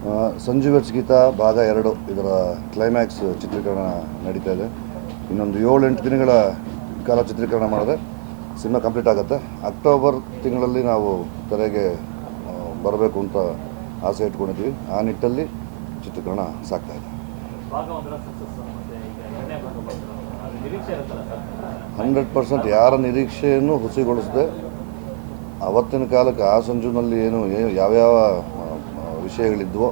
ಆ, ಸಂಜೀವ ಗೀತಾ ಭಾಗ ಎರಡು ಇದರ ಕ್ಲೈಮ್ಯಾಕ್ಸ್ ಚಿತ್ರೀಕರಣ ನಡೀತಾ ಇದೆ. ಇನ್ನೊಂದು ಏಳು ಎಂಟು ದಿನಗಳ ಕಾಲ ಚಿತ್ರೀಕರಣ ಮಾಡಿದ್ರೆ ಸಿನಿಮಾ ಕಂಪ್ಲೀಟ್ ಆಗುತ್ತೆ. ಅಕ್ಟೋಬರ್ ತಿಂಗಳಲ್ಲಿ ನಾವು ತೆರೆಗೆ ಬರಬೇಕು ಅಂತ ಆಸೆ ಇಟ್ಕೊಂಡಿದ್ವಿ ಆ ನಿಟ್ಟಲ್ಲಿ ಚಿತ್ರೀಕರಣ ಸಾಕ್ತಾ ಇದೆ. ಹಂಡ್ರೆಡ್ ಪರ್ಸೆಂಟ್ ಯಾರ ನಿರೀಕ್ಷೆಯನ್ನು ಹುಸಿಗೊಳಿಸದೆ ಅವತ್ತಿನ ಕಾಲಕ್ಕೆ ಆ ಸಂಜುನಲ್ಲಿ ಏನು ಯಾವ್ಯಾವ ವಿಷಯಗಳಿದ್ವೋ.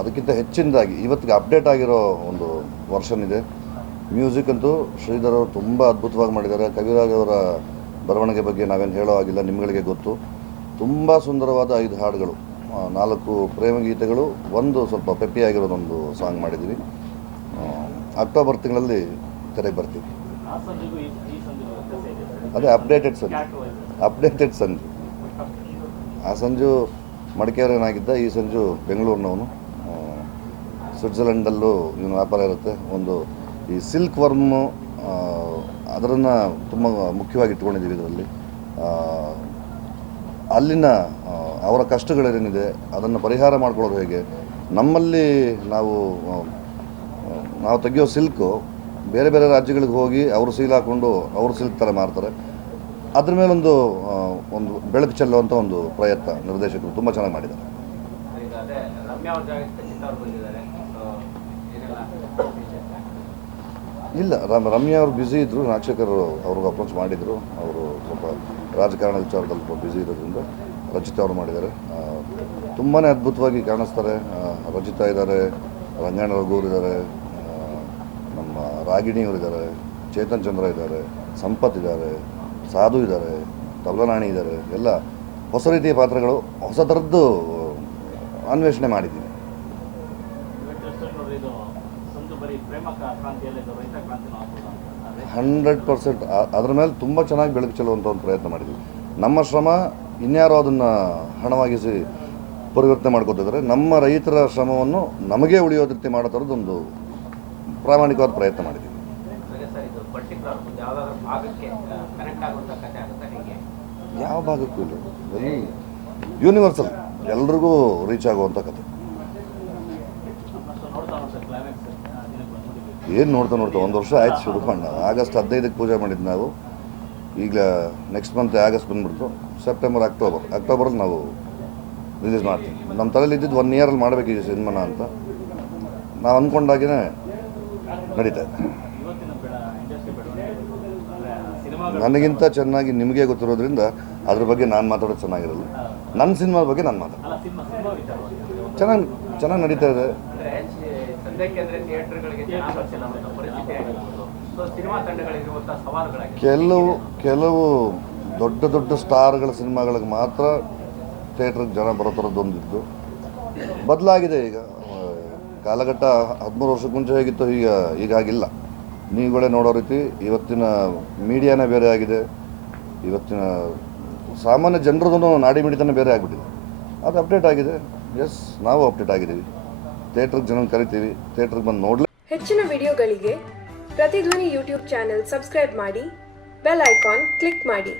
ಅದಕ್ಕಿಂತ ಹೆಚ್ಚಿನದಾಗಿ ಇವತ್ತಿಗೆ ಅಪ್ಡೇಟ್ ಆಗಿರೋ ಒಂದು ವರ್ಷನ್ ಇದೆ. ಮ್ಯೂಸಿಕ್ ಅಂತೂ ಶ್ರೀಧರ್ ಅವರು ತುಂಬ ಅದ್ಭುತವಾಗಿ ಮಾಡಿದ್ದಾರೆ. ಕವಿರಾಜ್ ಅವರ ಬರವಣಿಗೆ ಬಗ್ಗೆ ನಾವೇನು ಹೇಳೋ ಆಗಿಲ್ಲ ನಿಮ್ಗಳಿಗೆ ಗೊತ್ತು. ತುಂಬ ಸುಂದರವಾದ ಐದು ಹಾಡುಗಳು ನಾಲ್ಕು ಪ್ರೇಮ ಗೀತೆಗಳು, ಒಂದು ಸ್ವಲ್ಪ ಪೆಪ್ಪಿಯಾಗಿರೋದೊಂದು ಸಾಂಗ್ ಮಾಡಿದ್ದೀವಿ ಅಕ್ಟೋಬರ್ ತಿಂಗಳಲ್ಲಿ ತೆರೆಗೆ ಬರ್ತೀವಿ. ಅದೇ ಅಪ್ಡೇಟೆಡ್ ಸಂಜು. ಅಪ್ಡೇಟೆಡ್ ಸಂಜು. ಆ ಸಂಜು ಮಡಿಕೇರಿನಾಗಿದ್ದ ಈ ಸಂಜು ಬೆಂಗಳೂರಿನವನು. ಸ್ವಿಟ್ಜರ್ಲೆಂಡಲ್ಲೂ ಇವನು ವ್ಯಾಪಾರ ಇರುತ್ತೆ. ಒಂದು ಈ ಸಿಲ್ಕ್ ವರ್ಮು ಅದನ್ನು ತುಂಬ ಮುಖ್ಯವಾಗಿ ಇಟ್ಕೊಂಡಿದ್ದೀವಿ ಇದರಲ್ಲಿ. ಅಲ್ಲಿನ ಅವರ ಕಷ್ಟಗಳೇನಿದೆ, ಅದನ್ನು ಪರಿಹಾರ ಮಾಡ್ಕೊಳ್ಳೋದು ಹೇಗೆ? ನಮ್ಮಲ್ಲಿ ನಾವು ನಾವು ತೆಗೆಯೋ ಸಿಲ್ಕು ಬೇರೆ ಬೇರೆ ರಾಜ್ಯಗಳಿಗೆ ಹೋಗಿ ಅವರು ಸೀಲ್ ಹಾಕ್ಕೊಂಡು ಅವರು ಸಿಲ್ಕ್ ಥರ ಮಾರ್ತಾರೆ. ಅದ್ರ ಮೇಲೊಂದು ಒಂದು ಒಂದು ಬೆಳಕು ಚೆಲ್ಲುವಂಥ ಒಂದು ಪ್ರಯತ್ನ ನಿರ್ದೇಶಕರು ತುಂಬ ಚೆನ್ನಾಗಿ ಮಾಡಿದ್ದಾರೆ. ಇಲ್ಲ ರಾಮ ರಮ್ಯಾ ಅವರು ಬ್ಯುಸಿ ಇದ್ದರು ರಾಜಶೇಖರ್ ಅವ್ರಿಗೆ ಅಪ್ರೋಚ್ ಮಾಡಿದರು. ಅವರು ಸ್ವಲ್ಪ ರಾಜಕಾರಣ ವಿಚಾರದಲ್ಲಿ ಸ್ವಲ್ಪ ಬ್ಯುಸಿ ಇರೋದ್ರಿಂದ ರಚಿತಾ ಅವರು ಮಾಡಿದ್ದಾರೆ. ತುಂಬಾ ಅದ್ಭುತವಾಗಿ ಕಾಣಿಸ್ತಾರೆ. ರಚಿತಾ ಇದ್ದಾರೆ ರಂಗಾಯಣ ರಘುವರು ಇದ್ದಾರೆ ನಮ್ಮ ರಾಗಿಣಿಯವರು ಅವರಿದ್ದಾರೆ ಚೇತನ್ ಚಂದ್ರ ಇದ್ದಾರೆ ಸಂಪತ್ ಇದ್ದಾರೆ ಸಾಧು ಇದ್ದಾರೆ ತಬಲನಾಣಿ ಇದ್ದಾರೆ ಎಲ್ಲ ಹೊಸ ರೀತಿಯ ಪಾತ್ರಗಳು ಹೊಸ ಥರದ್ದು ಅನ್ವೇಷಣೆ ಮಾಡಿದ್ದೀವಿ. ಅದೇ? ಹಂಡ್ರೆಡ್ ಪರ್ಸೆಂಟ್ ಅದ್ರ ಮೇಲೆ ತುಂಬ ಚೆನ್ನಾಗಿ ಬೆಳಕು ಚೆಲ್ಲುವಂಥ ಒಂದು ಪ್ರಯತ್ನ ಮಾಡಿದ್ವಿ ನಮ್ಮ ಶ್ರಮ ಇನ್ಯಾರೋ ಅದನ್ನು ಹಣವಾಗಿಸಿ ಪರಿವರ್ತನೆ ಮಾಡ್ಕೋತಿದ್ದಾರೆ. ನಮ್ಮ ರೈತರ ಶ್ರಮವನ್ನು ನಮಗೆ ಉಳಿಯೋ ರೀತಿ ಮಾಡೋ ಥರದ್ದೊಂದು ಪ್ರಾಮಾಣಿಕವಾದ ಪ್ರಯತ್ನ ಮಾಡಿದ್ವಿ ಹಾಗೆ ಸರ್ ಇದು ಪರ್ಟಿಕ್ಯುಲರ್ ಒಂದು ಯಾವುದಾದ್ರೂ ಭಾಗಕ್ಕೆ ಕನೆಕ್ಟ್ ಆಗುವಂಥ ಕಥೆ ಆಗುತ್ತಾ ಹೇಗೆ ಯಾವ ಭಾಗಕ್ಕೂ ಇಲ್ಲ. ಬರೀ ಯೂನಿವರ್ಸಲ್ ಎಲ್ರಿಗೂ ರೀಚ್ ಆಗುವಂಥ ಬಂದ್ಬಿಟ್ಟಿದ್ದೀವಿ ಏನು ನೋಡ್ತಾ ನೋಡ್ತಾ ಒಂದು ವರ್ಷ ಆಯ್ತು ಶುರು ಆಗಸ್ಟ್ ಹದಿನೈದಕ್ಕೆ ಪೂಜೆ ಮಾಡಿದ್ದು ನಾವು. ಈಗ ನೆಕ್ಸ್ಟ್ ಮಂತ್ ಆಗಸ್ಟ್ ಬಂದ್ಬಿಡ್ತು. ಸೆಪ್ಟೆಂಬರ್ ಅಕ್ಟೋಬರ್ ಅಕ್ಟೋಬರಲ್ಲಿ ನಾವು ರಿಲೀಸ್ ಮಾಡ್ತೀವಿ. ನಮ್ಮ ತಲೆಯಲ್ಲಿ ಇದ್ದಿದ್ದು ಒನ್ ಇಯರಲ್ಲಿ ಮಾಡಬೇಕು ಈ ಸಿನಿಮಾನ ಅಂತ. ನಾವು ಅಂದ್ಕೊಂಡಾಗೇ ನಡೀತಾ ಇದೆ. ನನಗಿಂತ ಚೆನ್ನಾಗಿ ನಿಮಗೆ ಗೊತ್ತಿರೋದ್ರಿಂದ ಅದ್ರ ಬಗ್ಗೆ ನಾನು ಮಾತಾಡೋದು ಚೆನ್ನಾಗಿರಲ್ಲ. ನನ್ನ ಸಿನಿಮಾ ಬಗ್ಗೆ ನಾನು ಮಾತಾಡೋದು. ಚೆನ್ನಾಗಿ ಚೆನ್ನಾಗಿ ನಡೀತಾ ಇದೆ. ಕೆಲವು ಕೆಲವು ದೊಡ್ಡ ದೊಡ್ಡ ಸ್ಟಾರ್ಗಳ ಸಿನಿಮಾಗಳಿಗೆ ಮಾತ್ರ ಥಿಯೇಟ್ರಿಗೆ ಜನ ಬರೋ ಥರದ್ದೊಂದಿದ್ದು ಬದಲಾಗಿದೆ ಈಗ. ಕಾಲಘಟ್ಟ ಹದಿಮೂರು ವರ್ಷಕ್ಕೆ ಮುಂಚೆ ಹೇಗಿತ್ತು ಈಗ ಈಗ ಹಾಗಿಲ್ಲ ನೀವುಗಳೇ ನೋಡೋ ರೀತಿ ಇವತ್ತಿನ ಮೀಡಿಯಾನೇ ಬೇರೆ ಆಗಿದೆ. ಇವತ್ತಿನ ಸಾಮಾನ್ಯ ಜನರದೂ ನಾಡಿ ಮಿಡಿತನೇ ಬೇರೆ ಆಗಿಬಿಟ್ಟಿದೆ. ಅದು ಅಪ್ಡೇಟ್ ಆಗಿದೆ. ಎಸ್ ನಾವು ಅಪ್ಡೇಟ್ ಆಗಿದ್ದೀವಿ. ಥಿಯೇಟ್ರಿಗೆ ಜನ ಕರಿತೀವಿ. ಥಿಯೇಟ್ರಿಗೆ ಬಂದು ನೋಡಲಿ. ಹೆಚ್ಚಿನ ವಿಡಿಯೋಗಳಿಗೆ ಪ್ರತಿಧ್ವನಿ ಯೂಟ್ಯೂಬ್ ಚಾನೆಲ್ ಸಬ್ಸ್ಕ್ರೈಬ್ ಮಾಡಿ, ಬೆಲ್ ಐಕಾನ್ ಕ್ಲಿಕ್ ಮಾಡಿ.